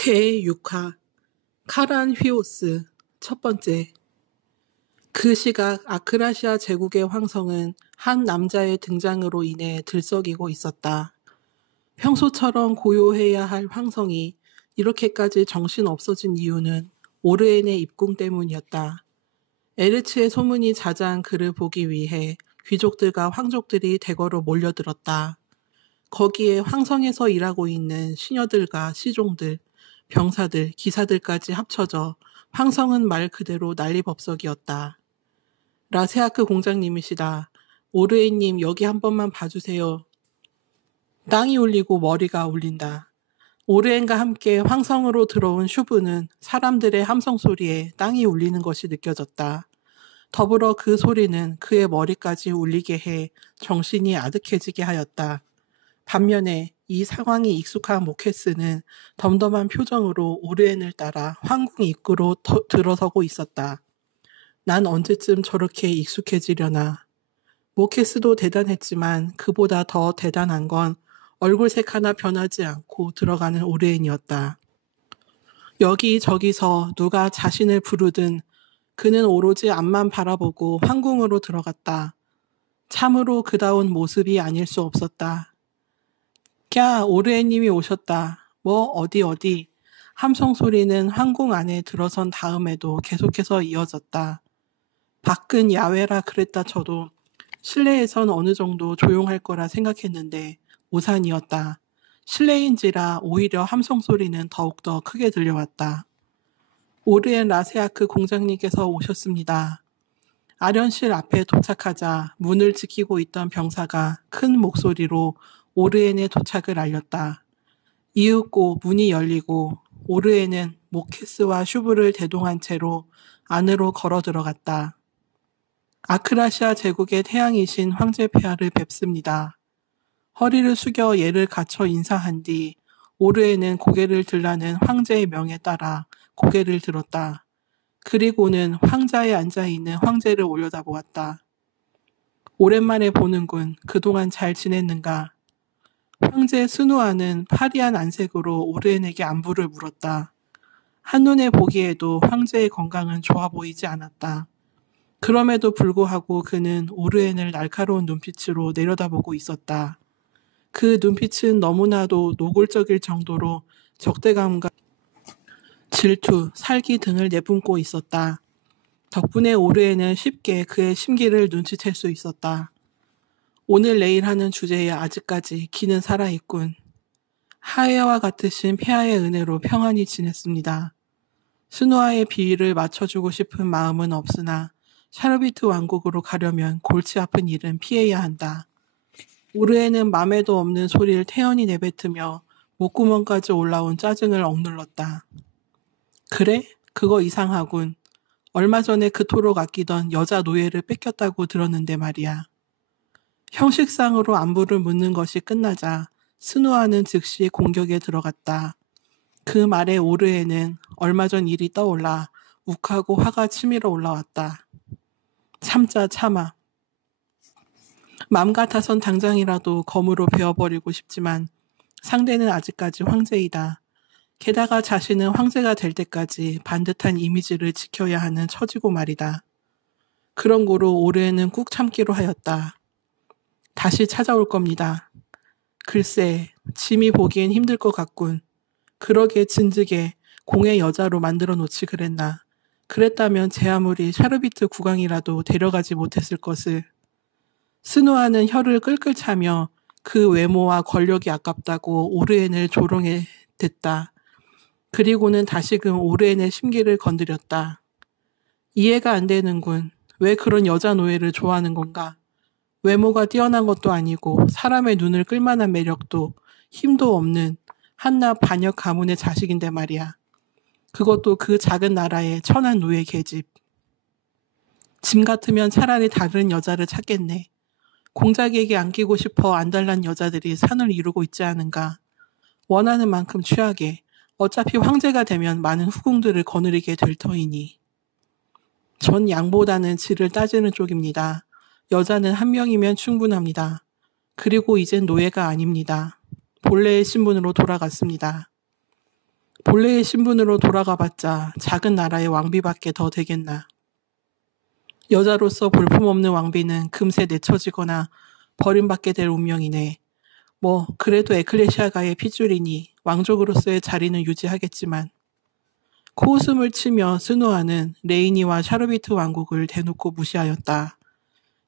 제6화 카란 휘오스 첫 번째. 그 시각 아크라시아 제국의 황성은 한 남자의 등장으로 인해 들썩이고 있었다. 평소처럼 고요해야 할 황성이 이렇게까지 정신 없어진 이유는 오르엔의 입궁 때문이었다. 에르츠의 소문이 자자한 그를 보기 위해 귀족들과 황족들이 대거로 몰려들었다. 거기에 황성에서 일하고 있는 시녀들과 시종들, 병사들, 기사들까지 합쳐져 황성은 말 그대로 난리법석이었다. 라세아크 공장님이시다. 오르엔님 여기 한 번만 봐주세요. 땅이 울리고 머리가 울린다. 오르엔과 함께 황성으로 들어온 슈브는 사람들의 함성 소리에 땅이 울리는 것이 느껴졌다. 더불어 그 소리는 그의 머리까지 울리게 해 정신이 아득해지게 하였다. 반면에 이 상황이 익숙한 모케스는 덤덤한 표정으로 오르엔을 따라 황궁 입구로 들어서고 있었다. 난 언제쯤 저렇게 익숙해지려나. 모케스도 대단했지만 그보다 더 대단한 건 얼굴색 하나 변하지 않고 들어가는 오르엔이었다. 여기저기서 누가 자신을 부르든 그는 오로지 앞만 바라보고 황궁으로 들어갔다. 참으로 그다운 모습이 아닐 수 없었다. 꺄, 오르엔님이 오셨다. 뭐 어디. 함성 소리는 황궁 안에 들어선 다음에도 계속해서 이어졌다. 밖은 야외라 그랬다 쳐도 실내에선 어느 정도 조용할 거라 생각했는데 오산이었다. 실내인지라 오히려 함성 소리는 더욱더 크게 들려왔다. 오르엔 라세아크 공장님께서 오셨습니다. 아련실 앞에 도착하자 문을 지키고 있던 병사가 큰 목소리로 오르엔의 도착을 알렸다. 이윽고 문이 열리고 오르엔은 모케스와 슈브를 대동한 채로 안으로 걸어 들어갔다. 아크라시아 제국의 태양이신 황제 폐하를 뵙습니다. 허리를 숙여 예를 갖춰 인사한 뒤 오르엔은 고개를 들라는 황제의 명에 따라 고개를 들었다. 그리고는 황자에 앉아있는 황제를 올려다보았다. 오랜만에 보는군. 그동안 잘 지냈는가? 황제 스누아는 파리한 안색으로 오르엔에게 안부를 물었다. 한눈에 보기에도 황제의 건강은 좋아 보이지 않았다. 그럼에도 불구하고 그는 오르엔을 날카로운 눈빛으로 내려다보고 있었다. 그 눈빛은 너무나도 노골적일 정도로 적대감과 질투, 살기 등을 내뿜고 있었다. 덕분에 오르엔은 쉽게 그의 심기를 눈치챌 수 있었다. 오늘 내일 하는 주제에 아직까지 기는 살아있군. 하해와 같으신 폐하의 은혜로 평안히 지냈습니다. 스누아의 비위를 맞춰주고 싶은 마음은 없으나 샤르비트 왕국으로 가려면 골치 아픈 일은 피해야 한다. 오르엔은 맘에도 없는 소리를 태연히 내뱉으며 목구멍까지 올라온 짜증을 억눌렀다. 그래? 그거 이상하군. 얼마 전에 그토록 아끼던 여자 노예를 뺏겼다고 들었는데 말이야. 형식상으로 안부를 묻는 것이 끝나자 스누아는 즉시 공격에 들어갔다. 그 말에 오르엔은 얼마 전 일이 떠올라 욱하고 화가 치밀어 올라왔다. 참자 참아. 맘 같아선 당장이라도 검으로 베어버리고 싶지만 상대는 아직까지 황제이다. 게다가 자신은 황제가 될 때까지 반듯한 이미지를 지켜야 하는 처지고 말이다. 그런 고로 오르엔은 꾹 참기로 하였다. 다시 찾아올 겁니다. 글쎄, 짐이 보기엔 힘들 것 같군. 그러게 진즉에 공의 여자로 만들어 놓지 그랬나. 그랬다면 제 아무리 샤르비트 국왕이라도 데려가지 못했을 것을. 스누아는 혀를 끌끌 차며 그 외모와 권력이 아깝다고 오르엔을 조롱해 댔다. 그리고는 다시금 오르엔의 심기를 건드렸다. 이해가 안 되는군. 왜 그런 여자 노예를 좋아하는 건가? 외모가 뛰어난 것도 아니고 사람의 눈을 끌만한 매력도 힘도 없는 한낱 반역 가문의 자식인데 말이야. 그것도 그 작은 나라의 천한 노예 계집. 짐 같으면 차라리 다른 여자를 찾겠네. 공작에게 안기고 싶어 안달난 여자들이 산을 이루고 있지 않은가. 원하는 만큼 취하게. 어차피 황제가 되면 많은 후궁들을 거느리게 될 터이니. 전 양보다는 질을 따지는 쪽입니다. 여자는 한 명이면 충분합니다. 그리고 이젠 노예가 아닙니다. 본래의 신분으로 돌아갔습니다. 본래의 신분으로 돌아가봤자 작은 나라의 왕비밖에 더 되겠나. 여자로서 볼품없는 왕비는 금세 내쳐지거나 버림받게 될 운명이네. 뭐 그래도 에클레시아가의 핏줄이니 왕족으로서의 자리는 유지하겠지만. 코웃음을 치며 스누아는 레이니와 샤르비트 왕국을 대놓고 무시하였다.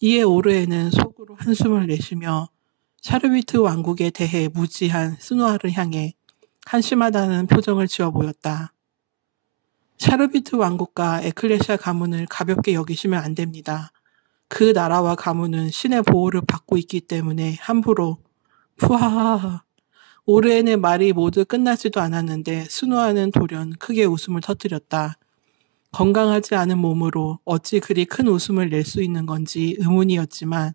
이에 오르에는 속으로 한숨을 내쉬며 샤르비트 왕국에 대해 무지한 스누아를 향해 한심하다는 표정을 지어 보였다. 샤르비트 왕국과 에클레시아 가문을 가볍게 여기시면 안 됩니다. 그 나라와 가문은 신의 보호를 받고 있기 때문에 함부로 푸하하하. 오르엔의 말이 모두 끝나지도 않았는데 스누아는 돌연 크게 웃음을 터뜨렸다. 건강하지 않은 몸으로 어찌 그리 큰 웃음을 낼 수 있는 건지 의문이었지만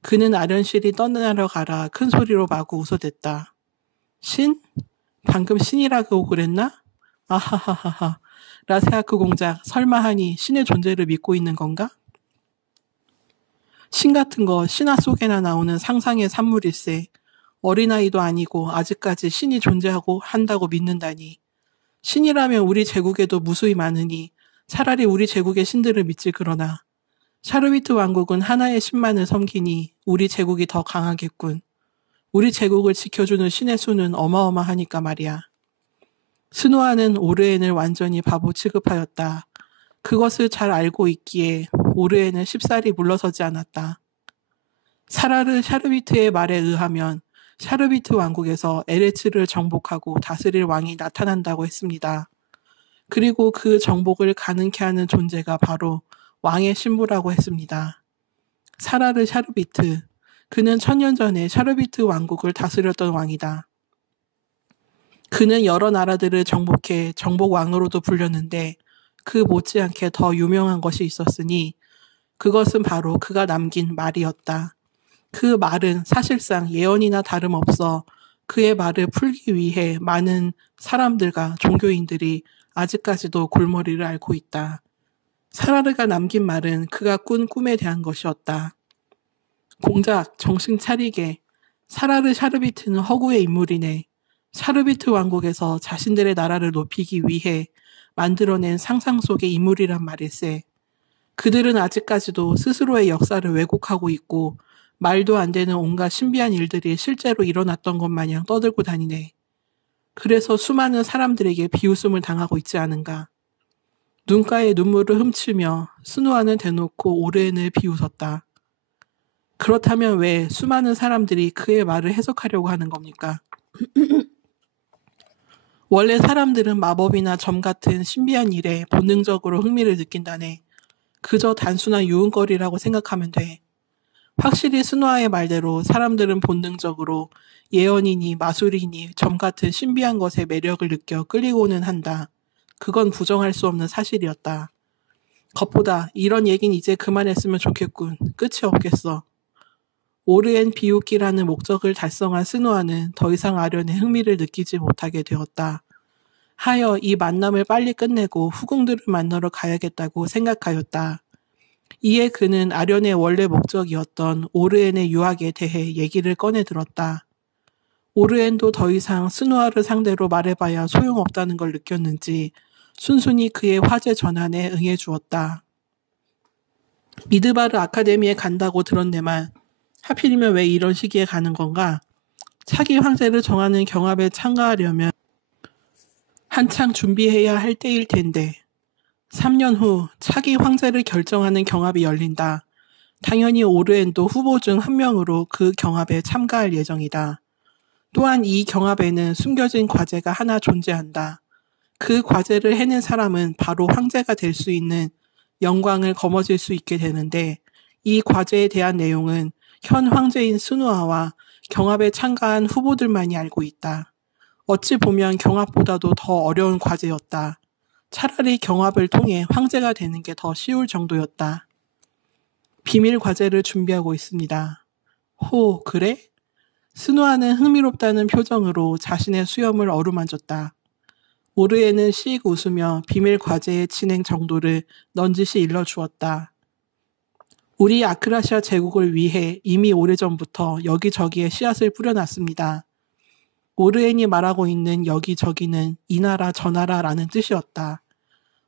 그는 아련실이 떠나러 가라 큰 소리로 마구 웃어댔다. 신? 방금 신이라고 그랬나? 아하하하하. 라세아크 공작 설마 하니 신의 존재를 믿고 있는 건가? 신 같은 거 신화 속에나 나오는 상상의 산물일세. 어린아이도 아니고 아직까지 신이 존재하고 한다고 믿는다니. 신이라면 우리 제국에도 무수히 많으니 차라리 우리 제국의 신들을 믿지 그러나 샤르비트 왕국은 하나의 신만을 섬기니 우리 제국이 더 강하겠군. 우리 제국을 지켜주는 신의 수는 어마어마하니까 말이야. 스누아는 오르엔을 완전히 바보 취급하였다. 그것을 잘 알고 있기에 오르엔은 쉽사리 물러서지 않았다. 사라르 샤르비트의 말에 의하면 샤르비트 왕국에서 에레츠를 정복하고 다스릴 왕이 나타난다고 했습니다. 그리고 그 정복을 가능케 하는 존재가 바로 왕의 신부라고 했습니다. 사라르 샤르비트, 그는 1000년 전에 샤르비트 왕국을 다스렸던 왕이다. 그는 여러 나라들을 정복해 정복왕으로도 불렸는데 그 못지않게 더 유명한 것이 있었으니 그것은 바로 그가 남긴 말이었다. 그 말은 사실상 예언이나 다름없어 그의 말을 풀기 위해 많은 사람들과 종교인들이 아직까지도 골머리를 앓고 있다. 사라르가 남긴 말은 그가 꾼 꿈에 대한 것이었다. 공작, 정신 차리게. 사라르 샤르비트는 허구의 인물이네. 샤르비트 왕국에서 자신들의 나라를 높이기 위해 만들어낸 상상 속의 인물이란 말일세. 그들은 아직까지도 스스로의 역사를 왜곡하고 있고 말도 안 되는 온갖 신비한 일들이 실제로 일어났던 것 마냥 떠들고 다니네. 그래서 수많은 사람들에게 비웃음을 당하고 있지 않은가. 눈가에 눈물을 훔치며 스누아는 대놓고 오르엔을 비웃었다. 그렇다면 왜 수많은 사람들이 그의 말을 해석하려고 하는 겁니까? 원래 사람들은 마법이나 점 같은 신비한 일에 본능적으로 흥미를 느낀다네. 그저 단순한 유흥거리라고 생각하면 돼. 확실히 스누아의 말대로 사람들은 본능적으로 예언이니 마술이니 점 같은 신비한 것에 매력을 느껴 끌리고는 한다. 그건 부정할 수 없는 사실이었다. 겉보다 이런 얘긴 이제 그만했으면 좋겠군. 끝이 없겠어. 오르엔 비웃기라는 목적을 달성한 스누아는 더 이상 아련에 흥미를 느끼지 못하게 되었다. 하여 이 만남을 빨리 끝내고 후궁들을 만나러 가야겠다고 생각하였다. 이에 그는 아련의 원래 목적이었던 오르엔의 유학에 대해 얘기를 꺼내들었다. 오르엔도 더 이상 스누아를 상대로 말해봐야 소용없다는 걸 느꼈는지 순순히 그의 화제 전환에 응해주었다. 미드바르 아카데미에 간다고 들었네만 하필이면 왜 이런 시기에 가는 건가? 차기 황제를 정하는 경합에 참가하려면 한창 준비해야 할 때일 텐데 3년 후 차기 황제를 결정하는 경합이 열린다. 당연히 오르엔도 후보 중 한 명으로 그 경합에 참가할 예정이다. 또한 이 경합에는 숨겨진 과제가 하나 존재한다. 그 과제를 해낸 사람은 바로 황제가 될 수 있는 영광을 거머쥘 수 있게 되는데 이 과제에 대한 내용은 현 황제인 스누아와 경합에 참가한 후보들만이 알고 있다. 어찌 보면 경합보다도 더 어려운 과제였다. 차라리 경합을 통해 황제가 되는 게 더 쉬울 정도였다. 비밀 과제를 준비하고 있습니다. 호, 그래? 스누아는 흥미롭다는 표정으로 자신의 수염을 어루만졌다. 오르에는 씩 웃으며 비밀 과제의 진행 정도를 넌지시 일러주었다. 우리 아크라시아 제국을 위해 이미 오래전부터 여기저기에 씨앗을 뿌려놨습니다. 오르엔이 말하고 있는 여기저기는 이 나라 저 나라라는 뜻이었다.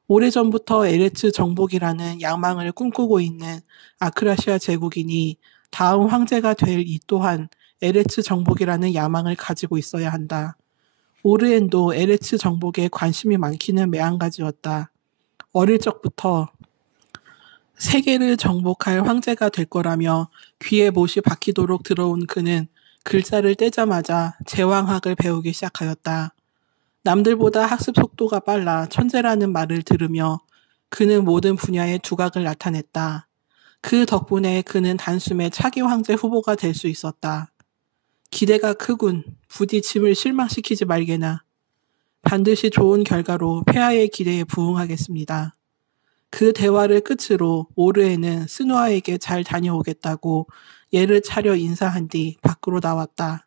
오래전부터 에레츠 정복이라는 야망을 꿈꾸고 있는 아크라시아 제국이니 다음 황제가 될 이 또한 에레츠 정복이라는 야망을 가지고 있어야 한다. 오르엔도 에레츠 정복에 관심이 많기는 매한가지였다. 어릴 적부터 세계를 정복할 황제가 될 거라며 귀에 못이 박히도록 들어온 그는 글자를 떼자마자 제왕학을 배우기 시작하였다. 남들보다 학습 속도가 빨라 천재라는 말을 들으며 그는 모든 분야의 두각을 나타냈다. 그 덕분에 그는 단숨에 차기 황제 후보가 될 수 있었다. 기대가 크군. 부디 짐을 실망시키지 말게나. 반드시 좋은 결과로 폐하의 기대에 부응하겠습니다. 그 대화를 끝으로 오르에는 스누아에게 잘 다녀오겠다고 예를 차려 인사한 뒤 밖으로 나왔다.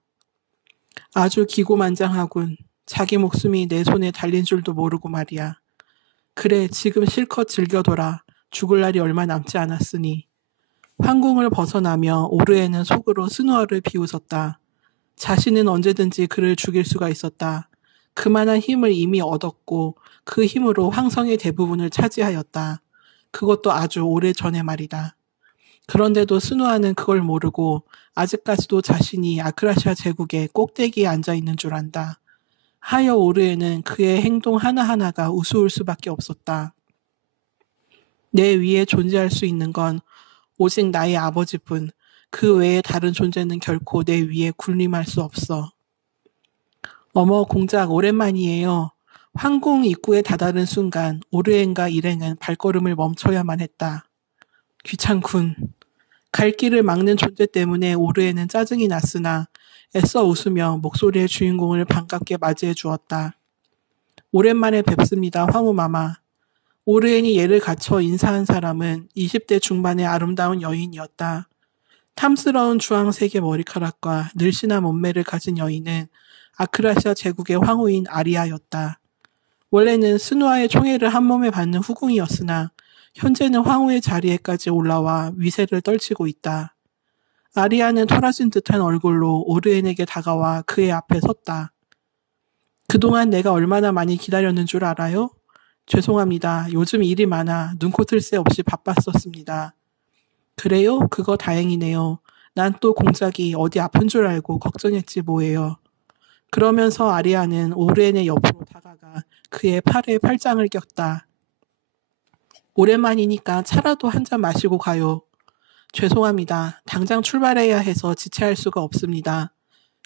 아주 기고만장하군. 자기 목숨이 내 손에 달린 줄도 모르고 말이야. 그래, 지금 실컷 즐겨둬라. 죽을 날이 얼마 남지 않았으니. 황궁을 벗어나며 오르에는 속으로 스누아를 비웃었다. 자신은 언제든지 그를 죽일 수가 있었다. 그만한 힘을 이미 얻었고 그 힘으로 황성의 대부분을 차지하였다. 그것도 아주 오래전의 말이다. 그런데도 스누아는 그걸 모르고 아직까지도 자신이 아크라시아 제국의 꼭대기에 앉아있는 줄 안다. 하여 오르에는 그의 행동 하나하나가 우스울 수밖에 없었다. 내 위에 존재할 수 있는 건 오직 나의 아버지뿐. 그 외에 다른 존재는 결코 내 위에 군림할 수 없어. 어머, 공작 오랜만이에요. 황궁 입구에 다다른 순간 오르엔과 일행은 발걸음을 멈춰야만 했다. 귀찮군. 갈 길을 막는 존재 때문에 오르에는 짜증이 났으나 애써 웃으며 목소리의 주인공을 반갑게 맞이해 주었다. 오랜만에 뵙습니다, 황후마마. 오르엔이 예를 갖춰 인사한 사람은 20대 중반의 아름다운 여인이었다. 탐스러운 주황색의 머리카락과 늘씬한 몸매를 가진 여인은 아크라시아 제국의 황후인 아리아였다. 원래는 스누아의 총애를 한 몸에 받는 후궁이었으나 현재는 황후의 자리에까지 올라와 위세를 떨치고 있다. 아리아는 토라진 듯한 얼굴로 오르엔에게 다가와 그의 앞에 섰다. 그동안 내가 얼마나 많이 기다렸는 줄 알아요? 죄송합니다. 요즘 일이 많아 눈코 틀 새 없이 바빴었습니다. 그래요? 그거 다행이네요. 난 또 공작이 어디 아픈 줄 알고 걱정했지 뭐예요. 그러면서 아리아는 오르엔의 옆으로 다가가 그의 팔에 팔짱을 꼈다. 오랜만이니까 차라도 한 잔 마시고 가요. 죄송합니다. 당장 출발해야 해서 지체할 수가 없습니다.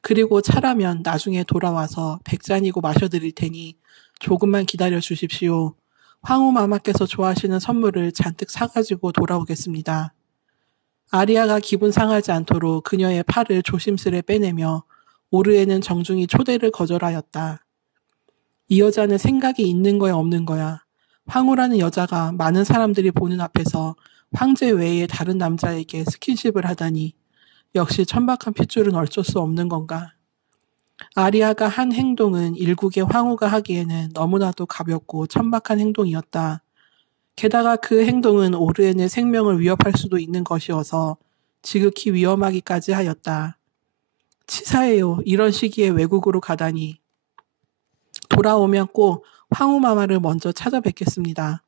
그리고 차라면 나중에 돌아와서 100잔이고 마셔드릴 테니 조금만 기다려 주십시오. 황후마마께서 좋아하시는 선물을 잔뜩 사가지고 돌아오겠습니다. 아리아가 기분 상하지 않도록 그녀의 팔을 조심스레 빼내며 오르에는 정중히 초대를 거절하였다. 이 여자는 생각이 있는 거야 없는 거야. 황후라는 여자가 많은 사람들이 보는 앞에서 황제 외에 다른 남자에게 스킨십을 하다니 역시 천박한 핏줄은 어쩔 수 없는 건가. 아리아가 한 행동은 일국의 황후가 하기에는 너무나도 가볍고 천박한 행동이었다. 게다가 그 행동은 오르엔의 생명을 위협할 수도 있는 것이어서 지극히 위험하기까지 하였다. 치사해요. 이런 시기에 외국으로 가다니. 돌아오면 꼭 황후마마를 먼저 찾아뵙겠습니다.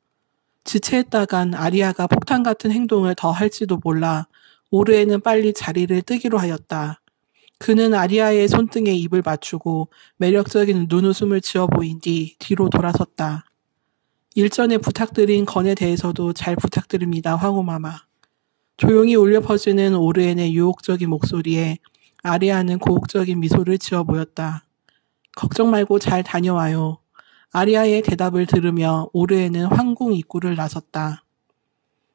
지체했다간 아리아가 폭탄 같은 행동을 더 할지도 몰라 오르에는 빨리 자리를 뜨기로 하였다. 그는 아리아의 손등에 입을 맞추고 매력적인 눈웃음을 지어 보인 뒤 뒤로 돌아섰다. 일전에 부탁드린 건에 대해서도 잘 부탁드립니다, 황후마마. 조용히 울려 퍼지는 오르엔의 유혹적인 목소리에 아리아는 고혹적인 미소를 지어 보였다. 걱정 말고 잘 다녀와요. 아리아의 대답을 들으며 오르엔은 황궁 입구를 나섰다.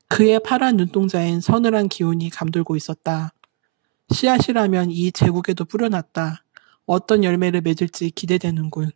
그의 파란 눈동자엔 서늘한 기운이 감돌고 있었다. 씨앗이라면 이 제국에도 뿌려놨다. 어떤 열매를 맺을지 기대되는군.